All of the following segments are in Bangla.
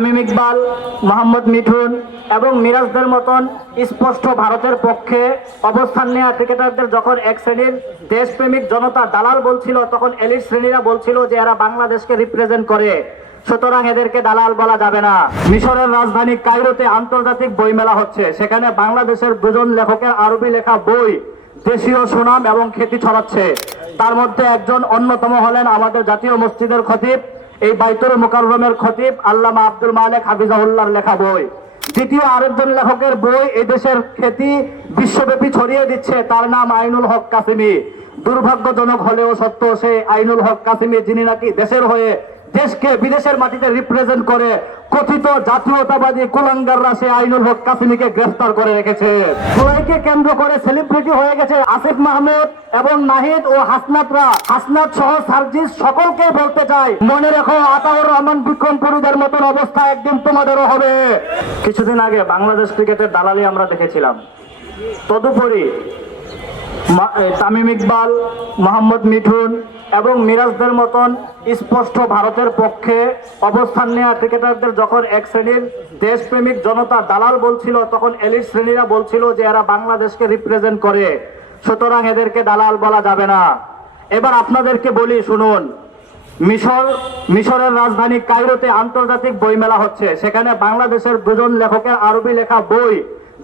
তামিম ইকবাল, মোহাম্মদ মিঠুন এবং মিরাজদের মতন স্পষ্ট ভারতের পক্ষে অবস্থান নেওয়া ক্রিকেটারদের যখন এক শ্রেণীর দেশপ্রেমিক জনতা দালাল বলছিল, তখন এলিট শ্রেণীরা বলছিল যে এরা বাংলাদেশকে রিপ্রেজেন্ট করে, সুতরাং এদেরকে দালাল বলা যাবে না। মিশরের রাজধানী কায়রোতে আন্তর্জাতিক বইমেলা হচ্ছে, সেখানে বাংলাদেশের দুজন লেখকের আরবি লেখা বই দেশীয় সুনাম এবং খ্যাতি ছড়াচ্ছে। তার মধ্যে একজন অন্যতম হলেন আমাদের জাতীয় মসজিদের খতিব, এই বাইতুল মুকাররমের খতিব আল্লামা আব্দুল মালেক হাফিজাহুল্লাহর লেখা বই। দ্বিতীয় আরেকজন লেখকের বই এই দেশের খ্যাতি বিশ্বব্যাপী ছড়িয়ে দিচ্ছে, তার নাম আইনুল হক কাসিমি। দুর্ভাগ্যজনক হলেও সত্য, সেই আইনুল হক কাসিমি যিনি নাকি দেশের হয়ে দেশকে বিদেশের মাটিতে রিপ্রেজেন্ট করে কথিত জাতীয়তাবাদী কুলাঙ্গাররা সে আইনুল হক কাসিমিকে গ্রেফতার করে রেখেছে। জুলাইকে কেন্দ্র করে সেলিব্রিটি হয়ে গেছে আসিফ মাহমুদ এবং নাহিদ ও হাসনাতরা। হাসনাত সহ সার্জিস সকলকে বলতে চাই, মনে রেখো আতাউর রহমান বিক্রমপুরীদের মতন অবস্থা একদিন তোমাদেরও হবে। কিছুদিন আগে বাংলাদেশ ক্রিকেটের দালালি আমরা দেখেছিলাম। তদুপরি তামিম ইকবাল, মোহাম্মদ মিঠুন এবং মিরাজদের মতন স্পষ্ট ভারতের পক্ষে অবস্থান নেওয়া ক্রিকেটারদের যখন এক শ্রেণীর দেশপ্রেমিক জনতা দালাল বলছিল, তখন এলিট শ্রেণীরা বলছিল যে এরা বাংলাদেশকে রিপ্রেজেন্ট করে, সুতরাং এদেরকে দালাল বলা যাবে না। এবার আপনাদেরকে বলি, শুনুন। মিশরের রাজধানী কায়রোতে আন্তর্জাতিক বইমেলা হচ্ছে, সেখানে বাংলাদেশের দুজন লেখকের আরবি লেখা বই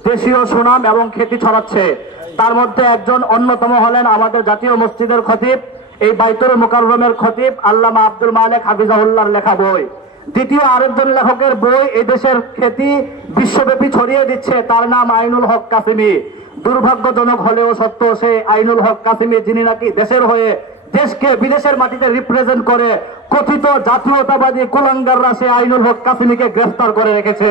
দেশীয় সুনাম এবং খ্যাতি ছড়াচ্ছে। তার মধ্যে একজন অন্যতম হলেন আমাদের জাতীয় মসজিদের খতিব, এই বাইতুল মুকাররমের খতিব আল্লামা আব্দুল মালেক হাফিজাহুল্লাহর লেখা বই। দ্বিতীয় আরেকজন লেখকের বই এই দেশের খ্যাতি বিশ্বব্যাপী ছড়িয়ে দিচ্ছে, তার নাম আইনুল হক কাসিমি। দুর্ভাগ্যজনক হলেও সত্য, সেই আইনুল হক কাসিমি যিনি নাকি দেশের হয়ে দেশকে বিদেশের মাটিতে রিপ্রেজেন্ট করে কথিত জাতীয়তাবাদী কুলাঙ্গাররা সে আইনুল হক কাসিমিকে গ্রেফতার করে রেখেছে।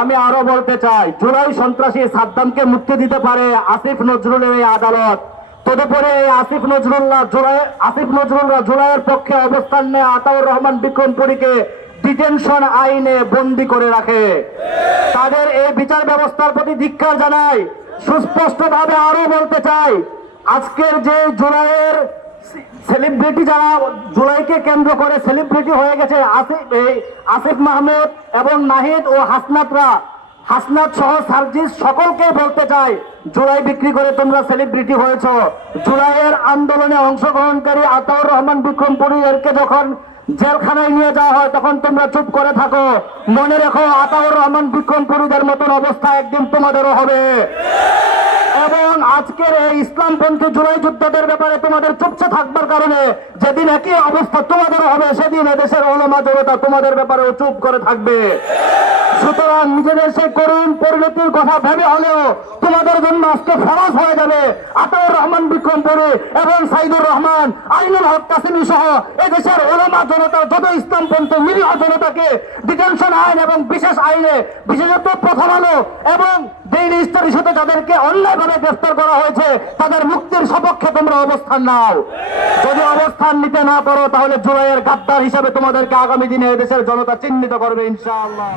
আমি আরো বলতে চাই, জুলাই সন্ত্রাসী সাদ্দামকে মুক্তি দিতে পারে আসিফ নজরুলের এই আদালত। তদুপরি আসিফ নজরুল্লাহ জুলাইয়ের পক্ষে অবস্থান নেয় আতাউর রহমান বিক্রমপুরীকে ডিটেনশন আইনে বন্দী করে রাখে। তাদের এই বিচার ব্যবস্থার প্রতি ধিক্কার জানাই। সুস্পষ্টভাবে আরো বলতে চাই, আজকের যে জুলাইয়ের সেলিব্রিটি, যারা জুলাইকে কেন্দ্র করে সেলিব্রিটি হয়ে গেছে আসিফ মাহমুদ এবং নাহিদ ও হাসনাতরা, হাসনাত সহ সার্জিস সকলকে বলতে চাই, জুলাই বিক্রি করে তোমরা সেলিব্রিটি হয়েছ। জুলাইয়ের আন্দোলনে অংশগ্রহণকারী আতাউর রহমান বিক্রমপুরী এরকে যখন জেলখানায় নিয়ে যাওয়া হয় তখন তোমরা চুপ করে থাকো। মনে রেখো আতাউর রহমান বিক্রমপুরীদের মতন অবস্থা একদিন তোমাদেরও হবে। এবং আজকের এই ইসলামপন্থী জুলাই যোদ্ধাদের ব্যাপারে তোমাদের চুপচাপ থাকবার কারণে যেদিন একই অবস্থা তোমাদের হবে, সেদিন এদেশের ওলামা জনতা তোমাদের ব্যাপারেও চুপ করে থাকবে। সুতরাং নিজেদের সেই করুণ পরিণতির কথা ভেবে হলেও তোমাদের জন্য আজকে ফরজ হয়ে যাবে আতাউর রহমান বিক্রমপুরী এবং সাইদুর রহমান, আইনুল হক কাসিমি সহ এদেশের ওলামা জনতা যত ইসলামপন্থী নিরীহ জনতাকে ডিটেনশন আইন এবং বিশেষ আইনে, বিশেষত প্রথম আলো এবং ডেইলি স্টার ইস্যুতে যাদেরকে অন্যায়ভাবে গ্রেফতার করা হয়েছে, তাদের মুক্তির সপক্ষে তোমরা অবস্থান নাও। যদি অবস্থান নিতে না পারো তাহলে জুলাইয়ের গাদ্দার হিসেবে তোমাদেরকে আগামী দিনে এদেশের জনতা চিহ্নিত করবে ইনশাআল্লাহ।